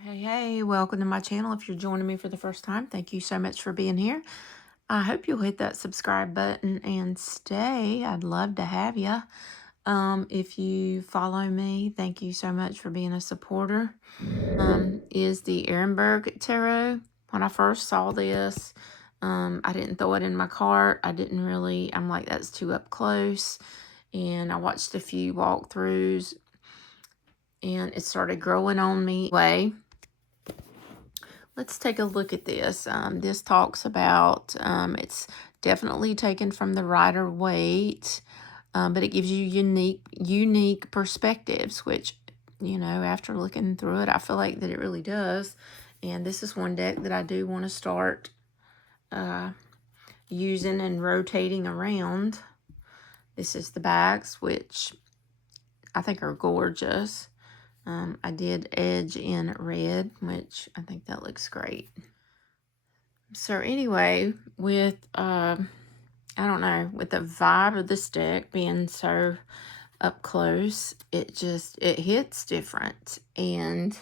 Hey, welcome to my channel. If you're joining me for the first time, thank you so much for being here. I hope you'll hit that subscribe button and stay. I'd love to have you. If you follow me, thank you so much for being a supporter. Is the ERENBERG Tarot. When I first saw this, I didn't throw it in my cart. I'm like, that's too up close. And I watched a few walkthroughs and it started growing on me. Let's take a look at this. This talks about, it's definitely taken from the Rider-Waite, but it gives you unique perspectives, which, after looking through it, I feel like that it really does. And this is one deck that I do want to start using and rotating around. This is the backs, which I think are gorgeous. I did edge in red, which I think that looks great. So anyway, with, I don't know, with the vibe of this deck being so up close, it hits different. And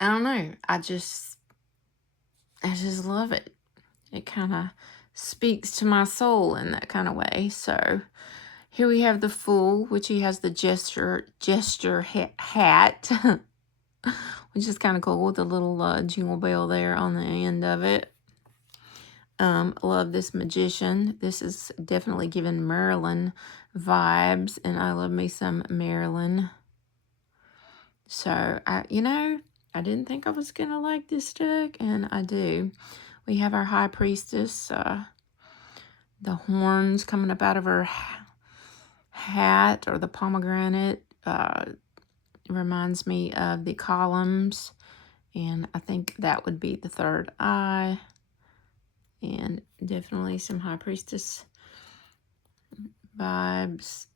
I don't know, I just love it. It kind of speaks to my soul in that kind of way. So here we have the Fool, which he has the gesture hat, which is kind of cool with a little jingle bell there on the end of it. Love this Magician. This is definitely giving Marilyn vibes, and I love me some Marilyn. So, I didn't think I was going to like this deck, and I do. We have our High Priestess, the horns coming up out of her hat, or the pomegranate, reminds me of the columns, and I think that would be the third eye, and definitely some High Priestess vibes.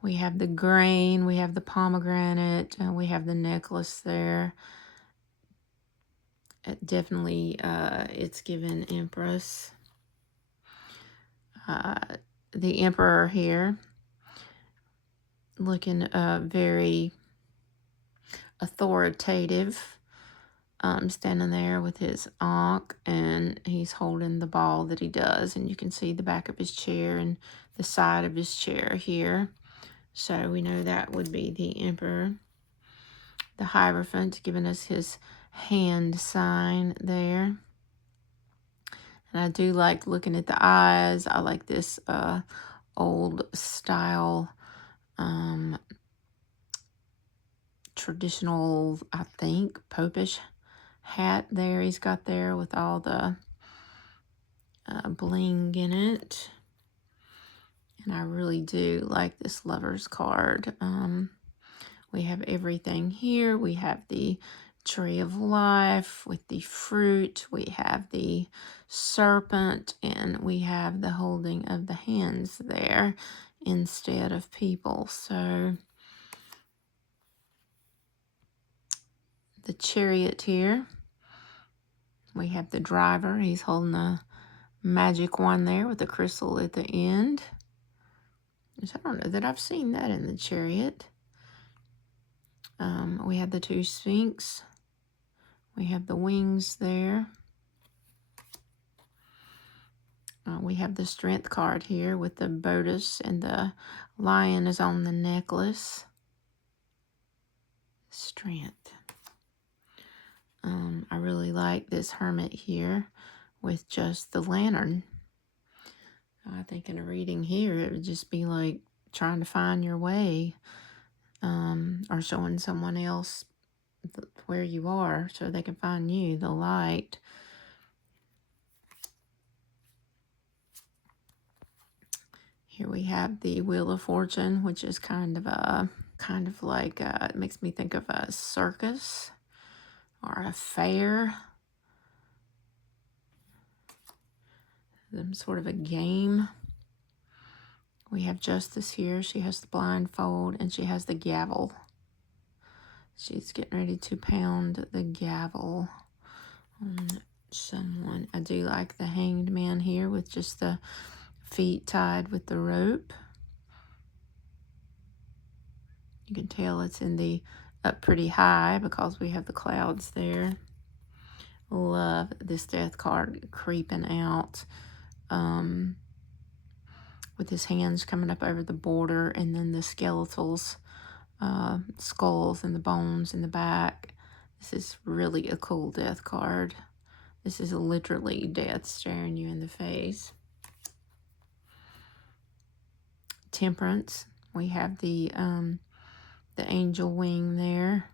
We have the grain, we have the pomegranate, and we have the necklace there. It definitely, it's given Empress. The Emperor here, looking very authoritative, standing there with his ankh, and he's holding the ball that he does, and you can see the back of his chair and the side of his chair here. So we know that would be the Emperor. The Hierophant giving us his hand sign there. And I do like looking at the eyes. I like this old style, traditional, I think, popish hat there he's got there with all the bling in it. And I really do like this Lover's card. We have everything here. We have the Tree of Life with the fruit. We have the serpent, and we have the holding of the hands there instead of people. So the Chariot here. We have the driver. He's holding the magic one there with the crystal at the end. I don't know that I've seen that in the Chariot. We have the two Sphinx. We have the wings there. We have the Strength card here with the Botus, and the lion is on the necklace. Strength. I really like this Hermit here with just the lantern. I think in a reading here, it would just be like trying to find your way, or showing someone else where you are so they can find you, the light. Here we have the Wheel of Fortune, which is kind of like, it makes me think of a circus or a fair. Some sort of a game. We have Justice here. She has the blindfold, and she has the gavel. She's getting ready to pound the gavel on someone. I do like the Hanged Man here with just the feet tied with the rope. You can tell it's in the up pretty high because we have the clouds there. Love this death card creeping out with his hands coming up over the border, and then the skeletals, skulls and the bones in the back. This is really a cool death card. This is literally death staring you in the face. Temperance. We have the angel wing there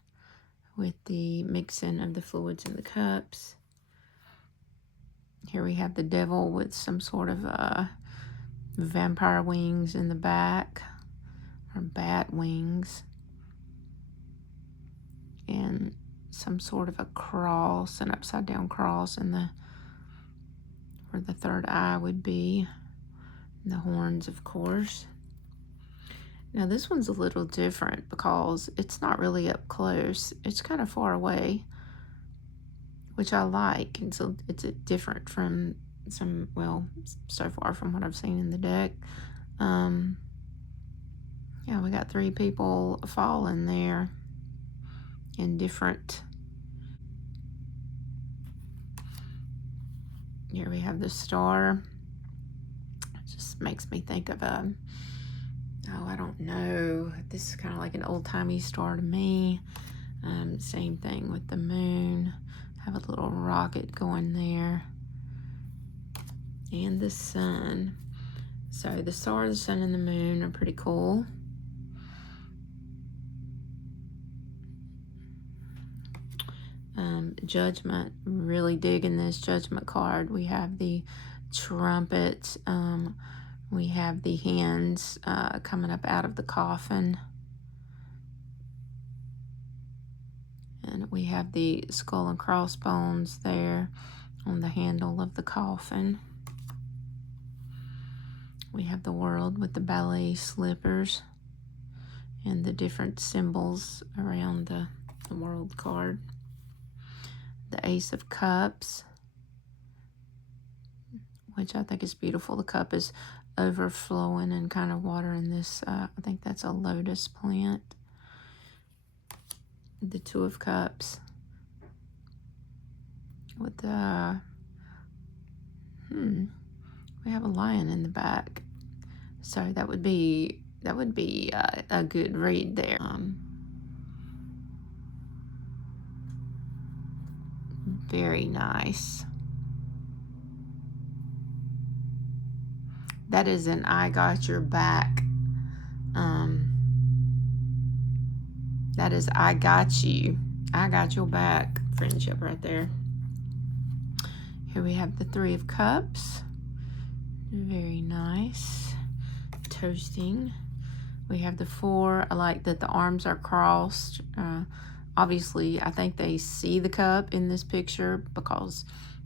with the mixing of the fluids in the cups. Here we have the devil with some sort of vampire wings in the back, or bat wings, and some sort of a cross, an upside down cross in the where the third eye would be, and the horns, of course. Now this one's a little different because it's not really up close. It's kind of far away, which I like. And so it's different from some, well, so far from what I've seen in the deck. Yeah, we got 3 people falling there in different. Here we have the star. It just makes me think of oh, I don't know. This is kind of like an old-timey star to me. Same thing with the moon. Have a little rocket going there. And the sun. So the star, the sun, and the moon are pretty cool. Judgment. Really digging this judgment card. We have the trumpet. We have the hands coming up out of the coffin. And we have the skull and crossbones there on the handle of the coffin. We have the world with the ballet slippers and the different symbols around the world card. The Ace of Cups, which I think is beautiful. The cup is overflowing and kind of watering this. I think that's a lotus plant. The Two of Cups with the we have a lion in the back, so that would be a good read there. Very nice. That is an I got your back. That is I got you. I got your back friendship right there. Here we have the Three of Cups. Very nice. Toasting. We have the Four. I like that the arms are crossed. Obviously, I think they see the cup in this picture because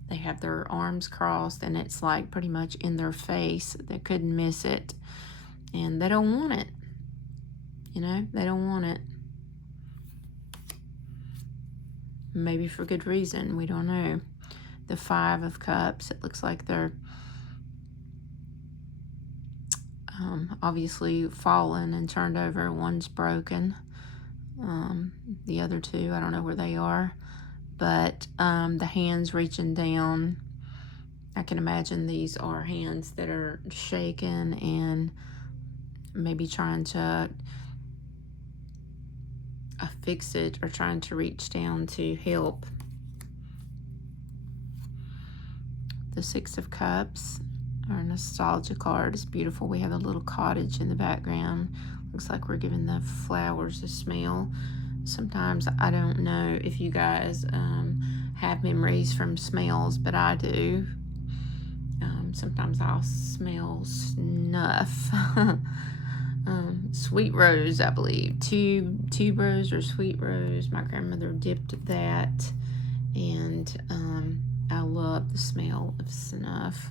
they have their arms crossed and it's like pretty much in their face. They couldn't miss it. And they don't want it. You know, they don't want it. Maybe for good reason. We don't know. The Five of Cups. It looks like they're obviously fallen and turned over. One's broken. The other two, I don't know where they are. But the hands reaching down. I can imagine these are hands that are shaken and maybe trying to fix it or trying to reach down to help. The Six of Cups, our nostalgia card, is beautiful. We have a little cottage in the background. Looks like we're giving the flowers a smell. Sometimes I don't know if you guys have memories from smells, but I do. Sometimes I'll smell snuff. Sweet rose, I believe. Tube rose or sweet rose. My grandmother dipped that, and I love the smell of snuff.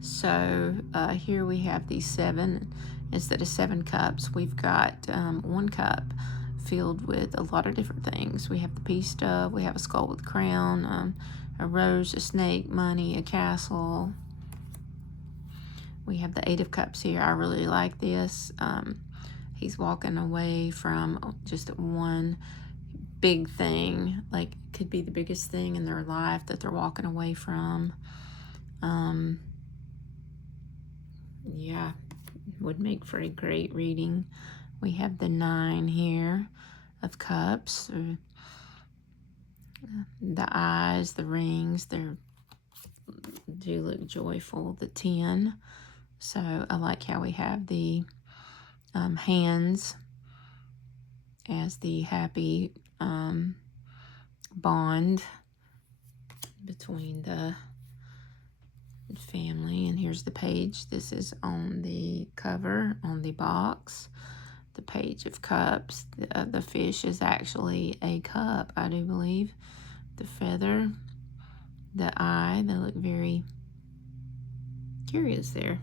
So here we have these 7. Instead of 7 cups, we've got 1 cup filled with a lot of different things. We have the peace dove. We have a skull with a crown, a rose, a snake, money, a castle. We have the Eight of Cups here. I really like this. He's walking away from just one big thing, like could be the biggest thing in their life that they're walking away from. Yeah, would make for a great reading. We have the 9 here of Cups. The eyes, the rings, they do look joyful. The 10. So I like how we have the hands as the happy bond between the family. And here's the page. This is on the cover, on the box. The Page of Cups. The fish is actually a cup, I do believe. The feather, the eye, they look very curious there.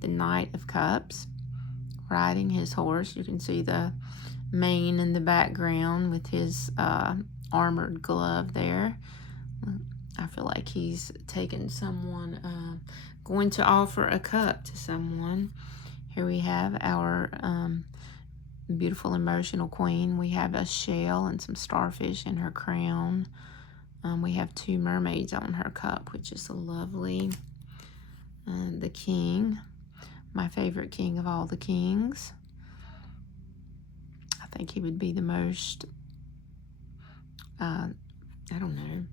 The Knight of Cups, riding his horse. You can see the mane in the background with his armored glove there. I feel like he's taken someone, going to offer a cup to someone. Here we have our beautiful emotional queen. We have a shell and some starfish in her crown. We have 2 mermaids on her cup, which is lovely. The king, my favorite king of all the kings. I think he would be the most, I don't know,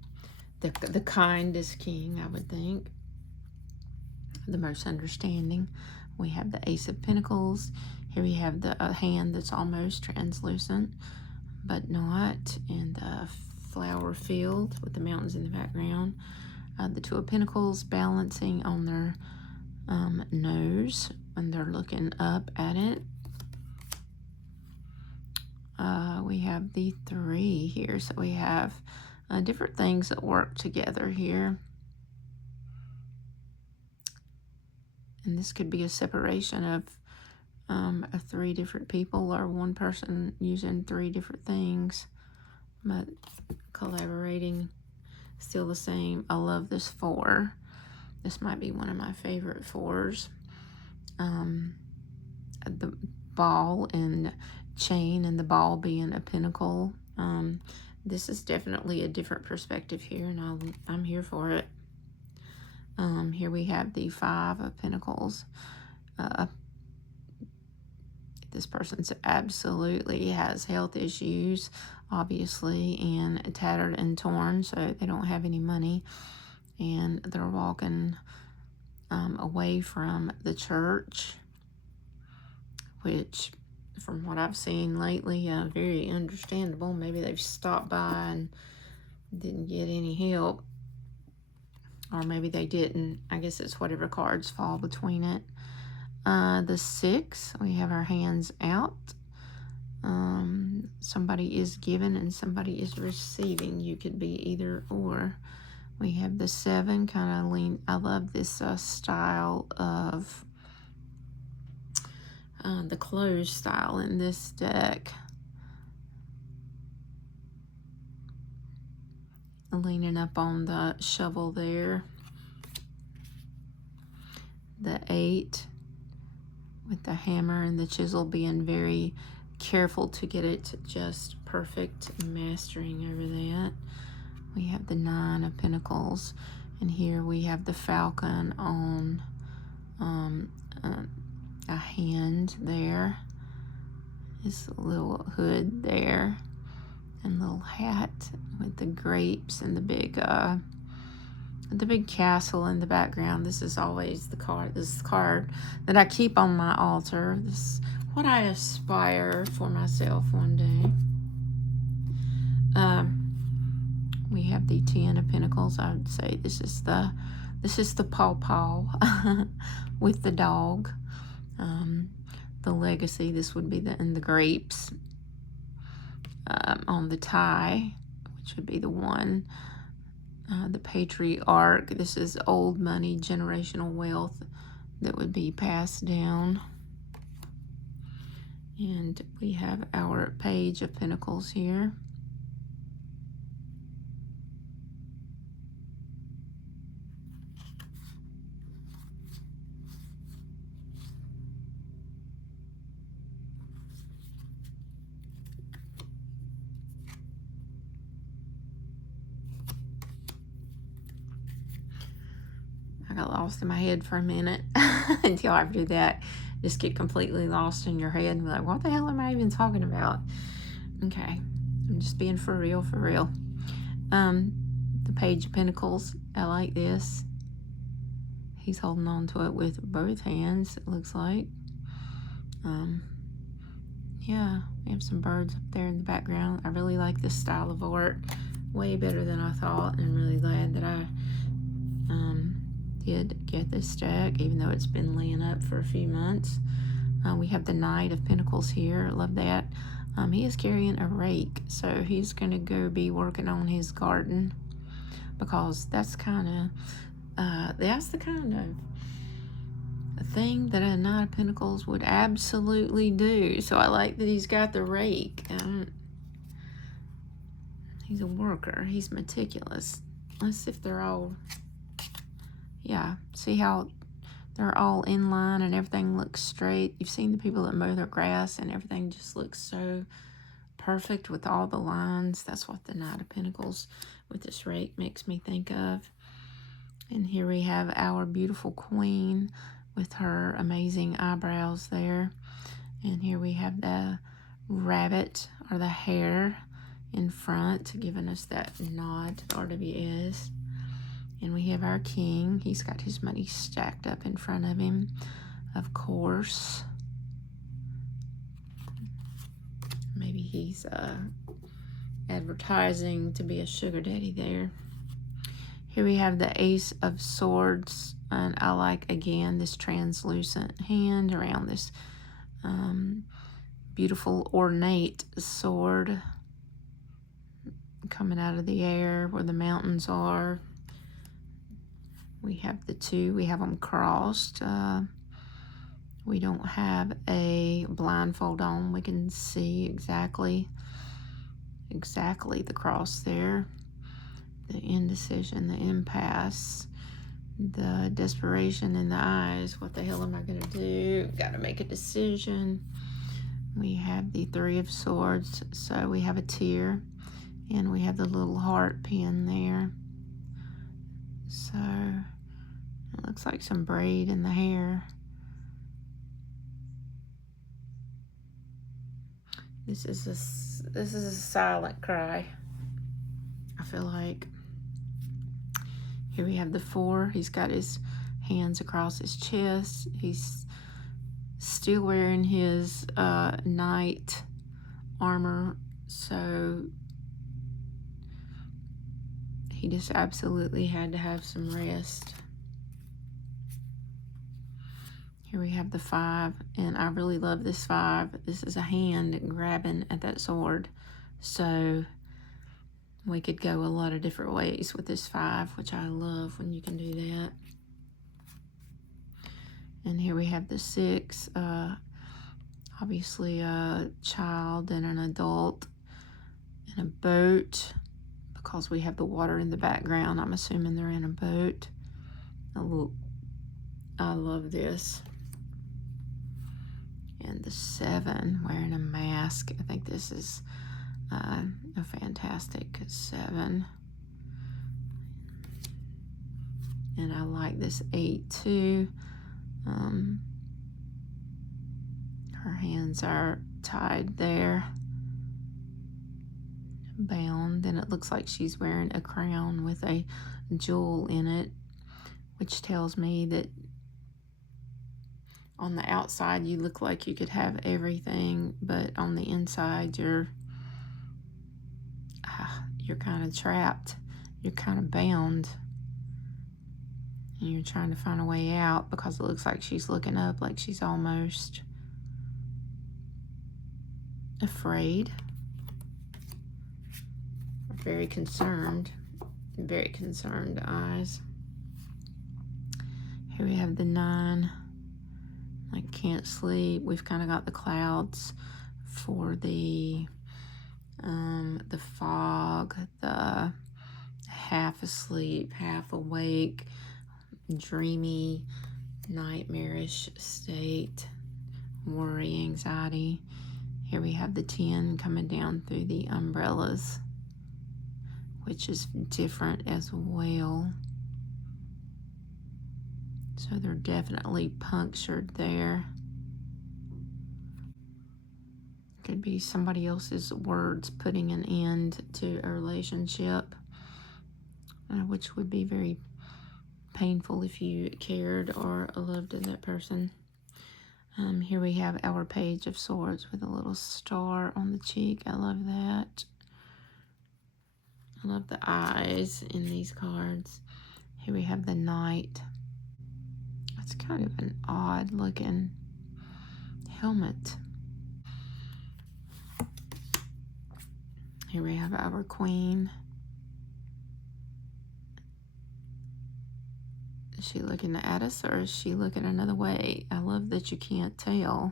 the kindest king, I would think. The most understanding. We have the Ace of Pentacles. Here we have the hand that's almost translucent, but not. And the flower field with the mountains in the background. The 2 of Pentacles balancing on their nose when they're looking up at it. We have the 3 here. So we have different things that work together here. And this could be a separation of 3 different people, or one person using 3 different things, but collaborating, still the same. I love this 4. This might be one of my favorite 4s. The ball and chain, and the ball being a pentacle. This is definitely a different perspective here, and I'm here for it. Here we have the 5 of Pentacles. This person's absolutely has health issues, obviously, and tattered and torn, so they don't have any money, and they're walking away from the church, which, from what I've seen lately, very understandable. Maybe they've stopped by and didn't get any help, or maybe they didn't. I guess it's whatever cards fall between it. The 6, we have our hands out. Somebody is giving and somebody is receiving. You could be either or. We have the 7, kind of lean. I love this style of the closed style in this deck. Leaning up on the shovel there. The 8 with the hammer and the chisel, being very careful to get it just perfect, mastering over that. We have the 9 of Pentacles, and here we have the falcon on a hand there. His little hood there, and little hat with the grapes and the big castle in the background. This is always the card. This card that I keep on my altar. This is what I aspire for myself one day. We have the 10 of Pentacles. I would say this is the paw with the dog. The legacy. This would be the grapes on the tie, which would be the 1. The patriarch. This is old money, generational wealth that would be passed down. And we have our Page of Pentacles here. I got lost in my head for a minute until after that. Just get completely lost in your head and be like, what the hell am I even talking about? Okay, I'm just being for real, for real. The Page of Pentacles, I like this. He's holding on to it with both hands, it looks like. Yeah, we have some birds up there in the background. I really like this style of art, way better than I thought, and I'm really glad that I did get this deck, even though it's been laying up for a few months. We have the Knight of Pentacles here. Love that. He is carrying a rake, so he's going to go be working on his garden, because that's the kind of thing that a Knight of Pentacles would absolutely do. So I like that he's got the rake. He's a worker. He's meticulous. Let's see if they're all... Yeah, see how they're all in line and everything looks straight. You've seen the people that mow their grass and everything just looks so perfect with all the lines. That's what the Knight of Pentacles with this rake makes me think of. And here we have our beautiful queen with her amazing eyebrows there. And here we have the rabbit or the hare in front, giving us that nod to RWS. And we have our king. He's got his money stacked up in front of him, of course. Maybe he's advertising to be a sugar daddy there. Here we have the Ace of Swords. And I like, again, this translucent hand around this beautiful ornate sword coming out of the air where the mountains are. We have the two. We have them crossed. We don't have a blindfold on. We can see exactly the cross there. The indecision, the impasse, the desperation in the eyes. What the hell am I going to do? Got to make a decision. We have the Three of Swords. So we have a tear. And we have the little heart pin there. So it looks like some braid in the hair. This is a silent cry, I feel like. Here we have the Four. He's got his hands across his chest. He's still wearing his knight armor, so he just absolutely had to have some rest. Here we have the Five, and I really love this Five. This is a hand grabbing at that sword, so we could go a lot of different ways with this Five, which I love when you can do that. And here we have the Six, obviously a child and an adult in a boat, because we have the water in the background. I'm assuming they're in a boat. I love this. And the Seven wearing a mask. I think this is a fantastic Seven. And I like this 8 too. Her hands are tied there, bound, and it looks like she's wearing a crown with a jewel in it, which tells me that on the outside you look like you could have everything, but on the inside you're kind of trapped, you're kind of bound, and you're trying to find a way out, because it looks like she's looking up, like she's almost afraid, very concerned eyes. Here we have the Nine. I can't sleep. We've kind of got the clouds for the fog, the half asleep, half awake, dreamy, nightmarish state, worry, anxiety. Here we have the 10 coming down through the umbrellas, which is different as well. So they're definitely punctured there. Could be somebody else's words putting an end to a relationship, which would be very painful if you cared or loved that person. Here we have our Page of Swords with a little star on the cheek. I love that. I love the eyes in these cards. Here we have the Knight. It's kind of an odd looking helmet. Here we have our Queen. Is she looking at us or is she looking another way? I love that you can't tell.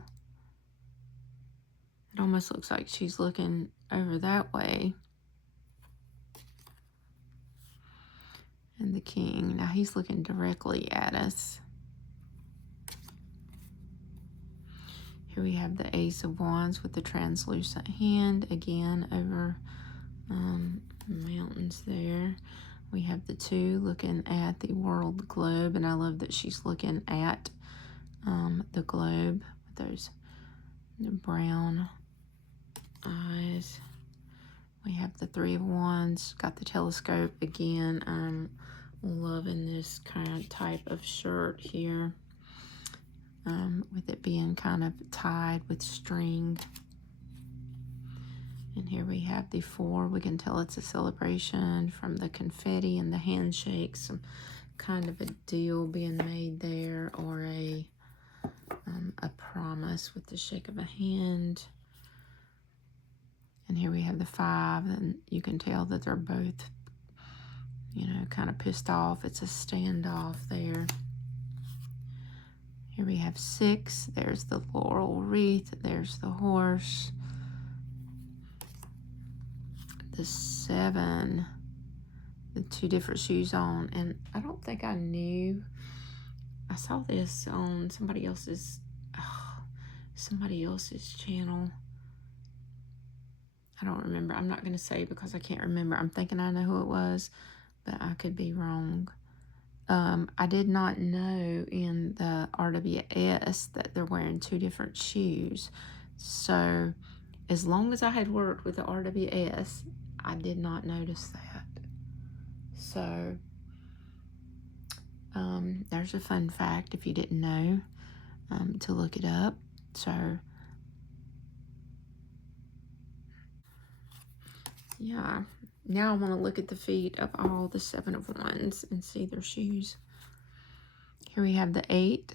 It almost looks like she's looking over that way. And the King, now he's looking directly at us. Here we have the Ace of Wands with the translucent hand, again over mountains there. We have the Two looking at the world globe, and I love that she's looking at the globe with those brown eyes. We have the Three of Wands, got the telescope again. I'm loving this kind of type of shirt here, with it being kind of tied with string. And here we have the Four. We can tell it's a celebration from the confetti and the handshakes, some kind of a deal being made there, or a promise with the shake of a hand. And here we have the Five, and you can tell that they're both, you know, kind of pissed off. It's a standoff there. Here we have Six. There's the laurel wreath. There's the horse. The Seven, the two different shoes on. And I don't think I knew. I saw this on somebody else's channel. I don't remember. I'm not going to say because I can't remember. I'm thinking I know who it was, but I could be wrong. I did not know in the RWS that they're wearing two different shoes. So as long as I had worked with the RWS, I did not notice that. So there's a fun fact if you didn't know, to look it up. So yeah, now I want to look at the feet of all the Seven of Wands and see their shoes. Here we have the Eight,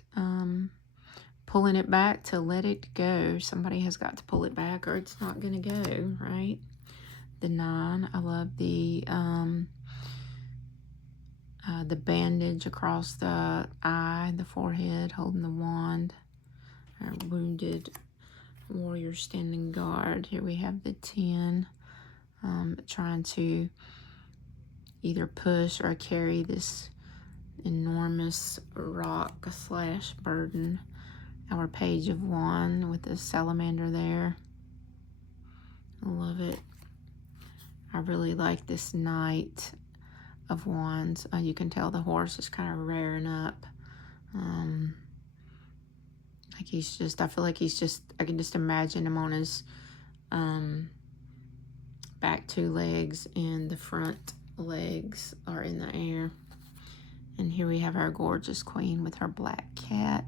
pulling it back to let it go. Somebody has got to pull it back or it's not going to go, right? The Nine, I love the bandage across the eye, the forehead, holding the wand. Our wounded warrior standing guard. Here we have the 10, trying to either push or carry this enormous rock / burden. Our Page of Wands with the salamander there. I love it. I really like this Knight of Wands. You can tell the horse is kind of rearing up. Like he's just, I feel like he's just, I can just imagine him on his back two legs and the front legs are in the air. And here we have our gorgeous Queen with her black cat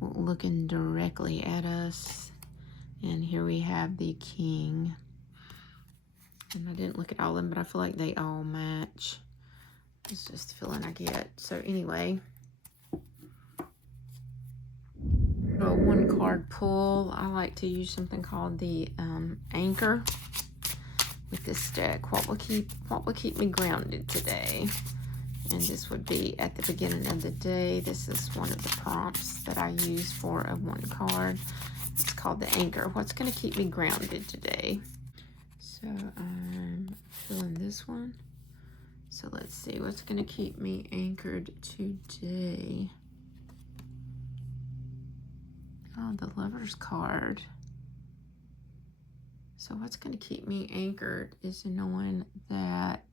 looking directly at us. And here we have the King. And I didn't look at all of them, but I feel like they all match. It's just the feeling I get. So anyway, a one card pull. I like to use something called the anchor with this deck. What will keep me grounded today? And this would be at the beginning of the day. This is one of the prompts that I use for a one card. It's called the anchor. What's going to keep me grounded today? So I'm feeling this one. So let's see what's going to keep me anchored today. Oh, the Lover's card. So what's going to keep me anchored is knowing that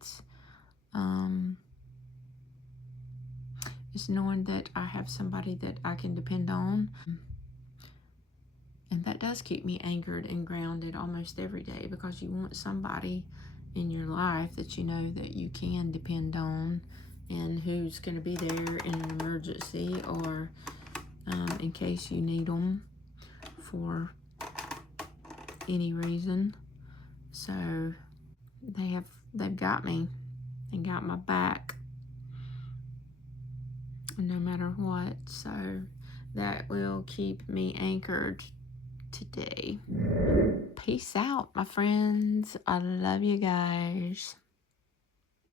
is knowing that I have somebody that I can depend on. And that does keep me anchored and grounded almost every day, because you want somebody in your life that you know that you can depend on, and who's going to be there in an emergency, or in case you need them for any reason. So they've got me and got my back no matter what. So that will keep me anchored today. Peace out, my friends. I love you guys.